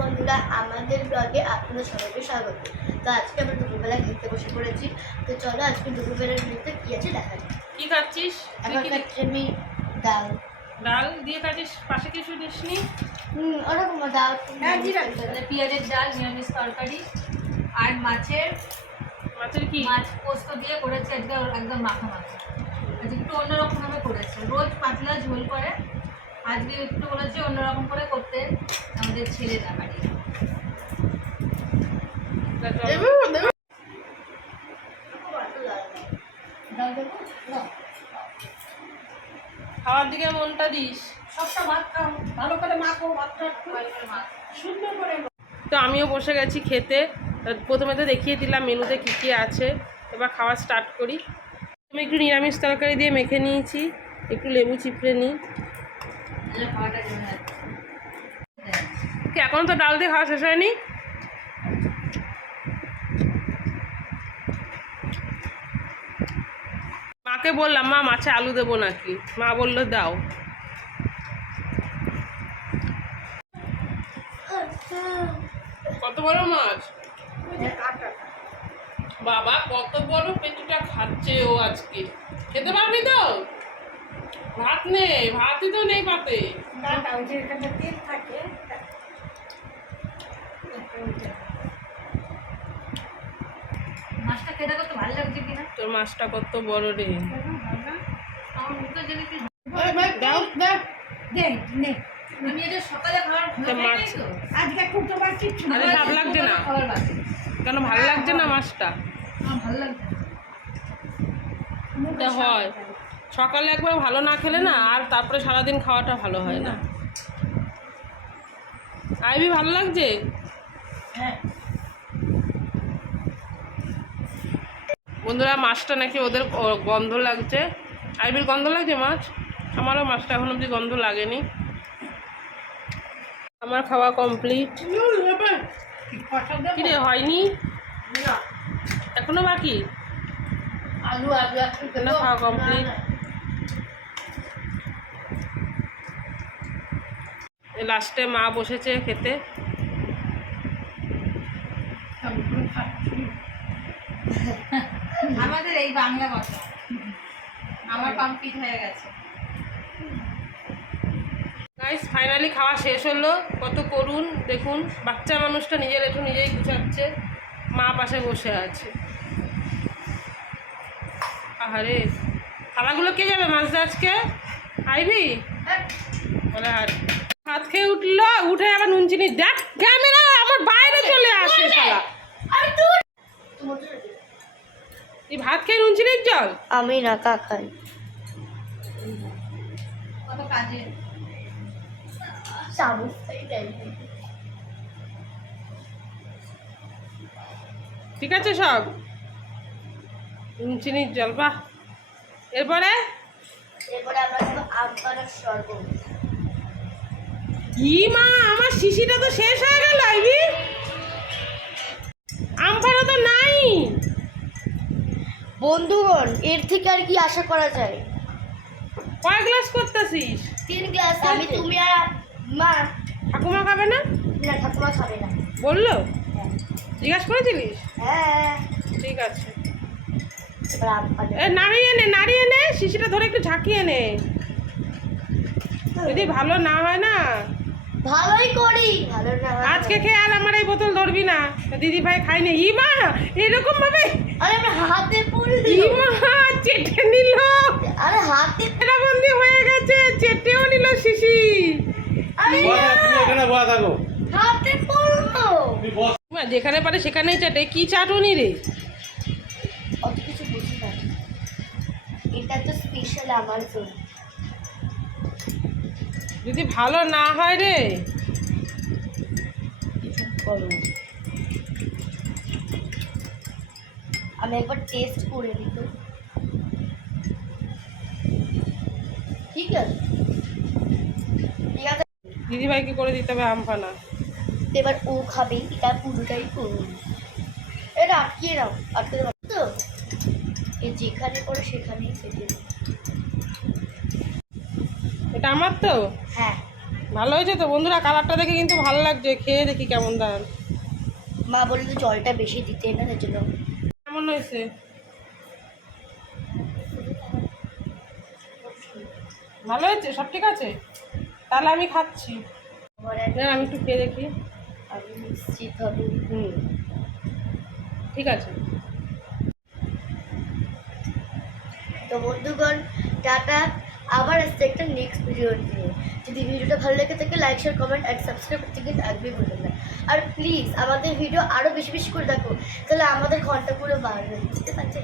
বন্ধুরা আমাদের ব্লগে আপনাদের সবাইকে স্বাগত। তো আজকে আমরা দুপুরবেলা খেতে বসে পড়েছি। তো চলো আজকে দুপুরবেলার মেনুতে কি আছে দেখা যাক। কি খাচ্ছিস? তুই এখন খাচ্ছি আমি ডাল। ডাল দিয়ে খাচ্ছিস পাশে কিছু দিসনি? হুম ওরকম ডাল। হ্যাঁ পেঁয়াজের ডাল নিরামিষ তরকারি আর মাছের মাছের কি? মাছ পোস্ত দিয়ে করেছে আজকে ওর একদম মাখা মাখা। আজকে একটু অন্যরকম ভাবে করেছে। রোজ পাতলা ঝোল করে। আজকে একটু বলেছে অন্যরকম করে করতে। আমাদের ছেলেরা বাড়ি। খাওয়ার দিকে মনটা দিস। সবটা ভাত খাও ভালো করে মাখো ভাতটা সুন্দর করে তো আমিও বসে গেছি খেতে। তা প্রথমে তো দেখিয়ে দিলাম মেনুতে কী কী আছে। এবার খাওয়া স্টার্ট করি। আমি একটু নিরামিষ তরকারি দিয়ে মেখে নিয়েছি। একটু লেবু চিপড়ে নিই। খাওয়াটা এখন তো ডাল দিয়ে খাওয়া শেষ হয়নি? মাকে বললাম, মা, মাছে আলু দেবো নাকি? মা বলল, দাও। কত বড় মাছ? বাবা, কত বড় পেটুটা খাচ্ছে ও আজকে। খেতে পারবি তো? ভাত নেই, ভাতই তো নেই পাতে। তেল থাকে মাছটা খেতে কত ভালো লাগছে কিনা তোর মাছটা কত বড় রে। আমার মুখে যদি কি দাও। দে নে আমি এটা সকালে খাবার তা মাছ আজকে খুব তোমার কিচ্ছু আরে ভালো লাগছে না। কেন ভালো লাগছে না মাছটা? হয়। সকালে একবার ভালো না খেলে না আর তারপরে সারাদিন খাওয়াটা ভালো হয় না। আইবি ভালো লাগছে? হ্যাঁ বন্ধুরা, মাছটা নাকি ওদের গন্ধ লাগছে। আইবির গন্ধ লাগছে মাছ? আমারও মাছটা এখন অব্দি গন্ধ লাগেনি। আমার খাওয়া কমপ্লিট। কিরে, হয়নি? এখনও বাকি? আলু খাওয়া কমপ্লিট। লাস্টে মা বসেছে খেতে। আমাদের এই বাংলা ভাষা। আমার কমপ্লিট হয়ে গেছে। গাইস ফাইনালি খাওয়া শেষ হলো। কত করুন দেখুন বাচ্চা মানুষটা নিজের একটু নিজেই গুছাচ্ছে। মা পাশে বসে আছে। আহারে থালাগুলো কে যাবে মাছ আজকে? আইবি বলে আর হাত খেয়ে উঠল উঠে আবার নুন চিনি দেখ ক্যামেরা ভাত খেয়ে নুন চিনির জল? আমি না কাকাই ঠিক আছে সব? নুন চিনির জল বাহ। এরপরে? এরপরে আমরা আম পাড়ার শরবত। ই মা আমার শিশিটা তো শেষ হয়ে গেল আইবি। বন্ধুগণ এর থেকে আর কি আশা করা যায়? কয় গ্লাস করতেছিস? তিন গ্লাস আমি তুমি আর মা। ঠাকুমা খাবে না? না ঠাকুমা খাবে না। বলল? হ্যাঁ। জিজ্ঞাসা করেছিলিস? হ্যাঁ। ঠিক আছে। নাড়িয়ে নে নাড়িয়ে নে শিশিটা ধরে একটু ঝাঁকিয়ে নে। যদি ভালো না হয় না? ভালোই করি। ভালো না আজকে খেয়ে আর আমার এই বোতল ধরবি না। দিদি ভাই খাইনি ই মা এরকম ভাবে আরে হাতে পুরে দিল। মা চেটে নিল। আরে হাতে বন্দি হয়ে গেছে চেটেও নিল শিশি। আরে বসা, তুমি এখানে বসা থাকো। হাতে পড়ল। মা, যেখানে পারে সেখানেই চাটে। কি চাটুনি রে? অত কিছু বুঝি না। এটা তো স্পেশাল আমার জন্য। যদি ভালো না হয় রে। করো। আমি একবার টেস্ট করে নিত ঠিক আছে? ঠিক আছে? দিদি ভাইকে করে দিতে হবে আমফানা। এবার ও খাবে এটা পুরোটাই করুন এটা আটকিয়ে নাও আটকে দেবো। তো এ যেখানে করে সেখানেই সেটে এটা আমার তো? হ্যাঁ। ভালো হয়েছে তো? বন্ধুরা কালারটা দেখে কিন্তু ভালো লাগছে। খেয়ে দেখি কেমন দাঁড়ান। মা বলল জলটা বেশি দিতে না তার জন্য কেমন হয়েছে? ভালো হয়েছে? সব ঠিক আছে? তাহলে আমি খাচ্ছি। আমি একটু খেয়ে দেখি। আমি নিশ্চিত হবে। হুম। ঠিক আছে। তো বন্ধুগণ টাটা। আবার আসছে একটা নেক্সট ভিডিও নিয়ে। যদি ভিডিওটা ভালো লেগে থাকে like share comment and subscribe করতে কিন্তু একদমই ভুলবেন না। আর প্লিজ আমাদের ভিডিও আরও বেশি বেশি করে দেখো, তাহলে আমাদের ঘন্টাগুলো বাড়বে ঠিক আছে?